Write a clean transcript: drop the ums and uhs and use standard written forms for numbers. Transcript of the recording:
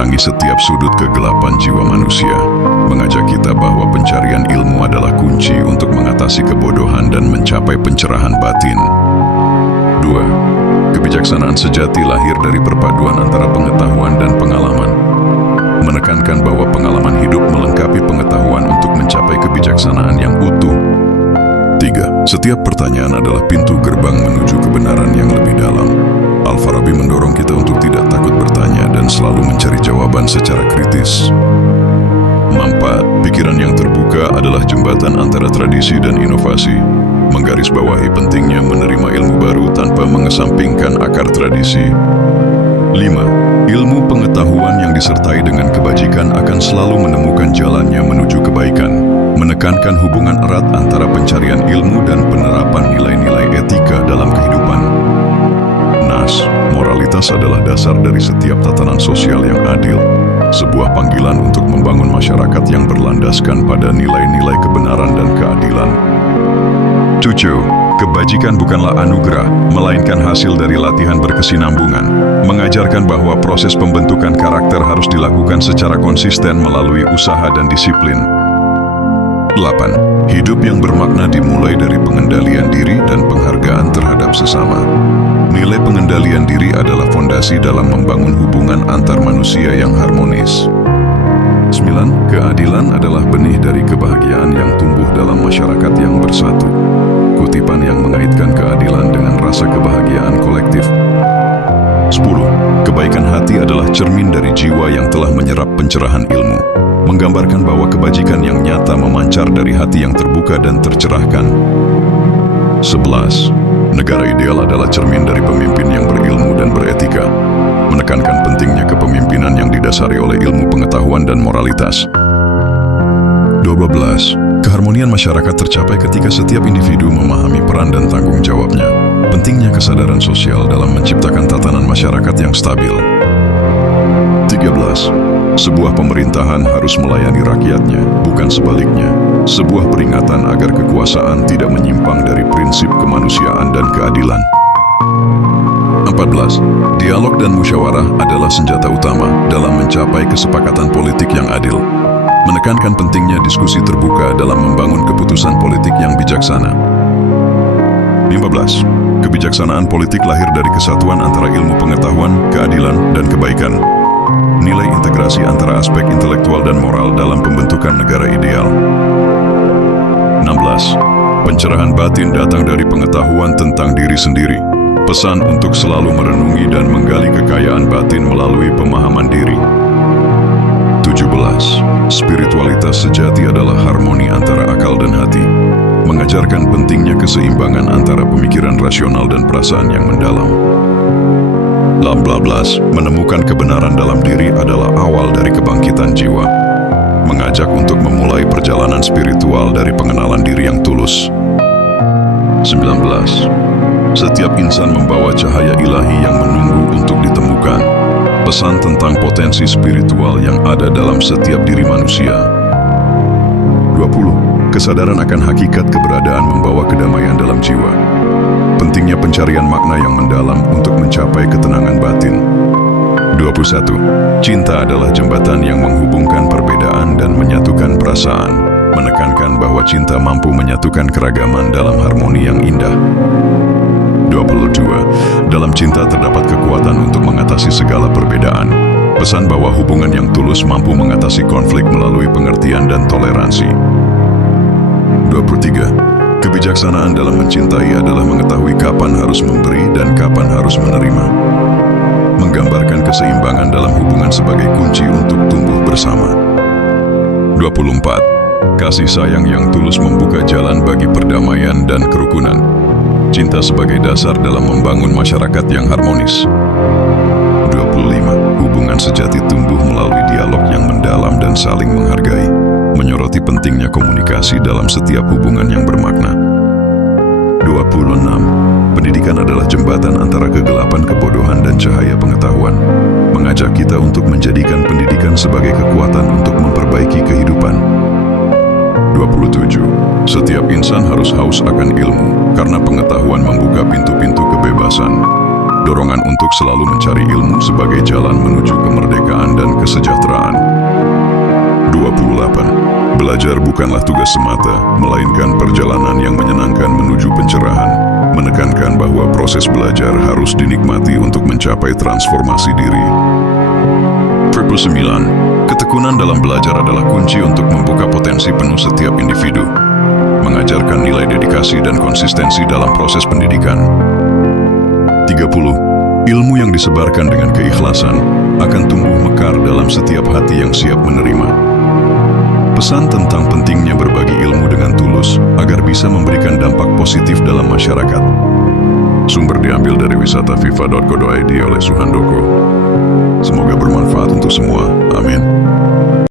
menerangi setiap sudut kegelapan jiwa manusia, mengajak kita bahwa pencarian ilmu adalah kunci untuk mengatasi kebodohan dan mencapai pencerahan batin. 2. Kebijaksanaan sejati lahir dari perpaduan antara pengetahuan dan pengalaman, menekankan bahwa pengalaman hidup melengkapi pengetahuan untuk mencapai kebijaksanaan yang utuh. 3. Setiap pertanyaan adalah pintu gerbang menuju kebenaran yang lebih dalam. Al-Farabi mendorong kita untuk tidak takut bertanya dan selalu mencari jawaban secara kritis. 4. Pikiran yang terbuka adalah jembatan antara tradisi dan inovasi, menggarisbawahi pentingnya menerima ilmu baru tanpa mengesampingkan akar tradisi. 5. Ilmu pengetahuan yang disertai dengan kebajikan akan selalu menemukan jalannya menuju kebaikan, menekankan hubungan erat antara pencarian ilmu dan penerapan nilai-nilai etika dalam kehidupan. Nas, moralitas adalah dasar dari setiap tatanan sosial yang adil, sebuah panggilan untuk membangun masyarakat yang berlandaskan pada nilai-nilai kebenaran dan keadilan. 7. Kebajikan bukanlah anugerah, melainkan hasil dari latihan berkesinambungan, mengajarkan bahwa proses pembentukan karakter harus dilakukan secara konsisten melalui usaha dan disiplin. 8. Hidup yang bermakna dimulai dari pengendalian diri dan penghargaan terhadap sesama. Nilai pengendalian diri adalah fondasi dalam membangun hubungan antar manusia yang harmonis. 9. Keadilan adalah benih dari kebahagiaan yang tumbuh dalam masyarakat yang bersatu. Kutipan yang mengaitkan keadilan dengan rasa kebahagiaan kolektif. 10. Kebaikan hati adalah cermin dari jiwa yang telah menyerap pencerahan ilmu, menggambarkan bahwa kebajikan yang nyata memancar dari hati yang terbuka dan tercerahkan. 11. Negara ideal adalah cermin dari pemimpin yang berilmu dan beretika, menekankan pentingnya kepemimpinan yang didasari oleh ilmu pengetahuan dan moralitas. 12. Keharmonian masyarakat tercapai ketika setiap individu memahami peran dan tanggung jawabnya. Pentingnya kesadaran sosial dalam menciptakan tatanan masyarakat yang stabil. 13. Sebuah pemerintahan harus melayani rakyatnya, bukan sebaliknya. Sebuah peringatan agar kekuasaan tidak menyimpang dari prinsip kemanusiaan dan keadilan. 14. Dialog dan musyawarah adalah senjata utama dalam mencapai kesepakatan politik yang adil, menekankan pentingnya diskusi terbuka dalam membangun keputusan politik yang bijaksana. 15. Kebijaksanaan politik lahir dari kesatuan antara ilmu pengetahuan, keadilan, dan kebaikan. Nilai integrasi antara aspek intelektual dan moral dalam pembentukan negara ideal. 16. Pencerahan batin datang dari pengetahuan tentang diri sendiri. Pesan untuk selalu merenungi dan menggali kekayaan batin melalui pemahaman diri. 17. Spiritualitas sejati adalah harmoni antara akal dan hati, mengajarkan pentingnya keseimbangan antara pemikiran rasional dan perasaan yang mendalam. 18. Menemukan kebenaran dalam diri adalah awal dari kebangkitan jiwa, mengajak untuk memulai perjalanan spiritual dari pengenalan diri yang tulus. 19. Setiap insan membawa cahaya ilahi yang menunggu untuk ditemukan. Pesan tentang potensi spiritual yang ada dalam setiap diri manusia. 20. Kesadaran akan hakikat keberadaan membawa kedamaian dalam jiwa. Pentingnya pencarian makna yang mendalam untuk mencapai ketenangan batin. 21. Cinta adalah jembatan yang menghubungkan perbedaan dan menyatukan perasaan, menekankan bahwa cinta mampu menyatukan keragaman dalam harmoni yang indah. 22. Dalam cinta terdapat kekuatan untuk mengatasi segala perbedaan. Pesan bahwa hubungan yang tulus mampu mengatasi konflik melalui pengertian dan toleransi. 23. Kebijaksanaan dalam mencintai adalah mengetahui kapan harus memberi dan kapan harus menerima, menggambarkan keseimbangan dalam hubungan sebagai kunci untuk tumbuh bersama. 24. Kasih sayang yang tulus membuka jalan bagi perdamaian dan kerukunan. Cinta sebagai dasar dalam membangun masyarakat yang harmonis. 25. Hubungan sejati tumbuh melalui dialog yang mendalam dan saling menghargai, menyoroti pentingnya komunikasi dalam setiap hubungan yang bermakna. 26. Pendidikan adalah jembatan antara kegelapan kebodohan dan cahaya pengetahuan, mengajak kita untuk menjadikan pendidikan sebagai kekuatan untuk memperbaiki kehidupan. 27. Setiap insan harus haus akan ilmu, karena pengetahuan membuka pintu-pintu kebebasan. dorongan untuk selalu mencari ilmu sebagai jalan menuju kemerdekaan dan kesejahteraan. 28. Belajar bukanlah tugas semata, melainkan perjalanan yang menyenangkan menuju pencerahan, menekankan bahwa proses belajar harus dinikmati untuk mencapai transformasi diri. 29. Ketekunan dalam belajar adalah kunci untuk membuka potensi penuh setiap individu, mengajarkan nilai dedikasi dan konsistensi dalam proses pendidikan. 30. Ilmu yang disebarkan dengan keikhlasan akan tumbuh mekar dalam setiap hati yang siap menerima. Pesan tentang pentingnya berbagi ilmu dengan tulus agar bisa memberikan dampak positif dalam masyarakat. Sumber diambil dari wisataviva.co.id oleh Suhandoko. Semoga bermanfaat untuk semua. Amin.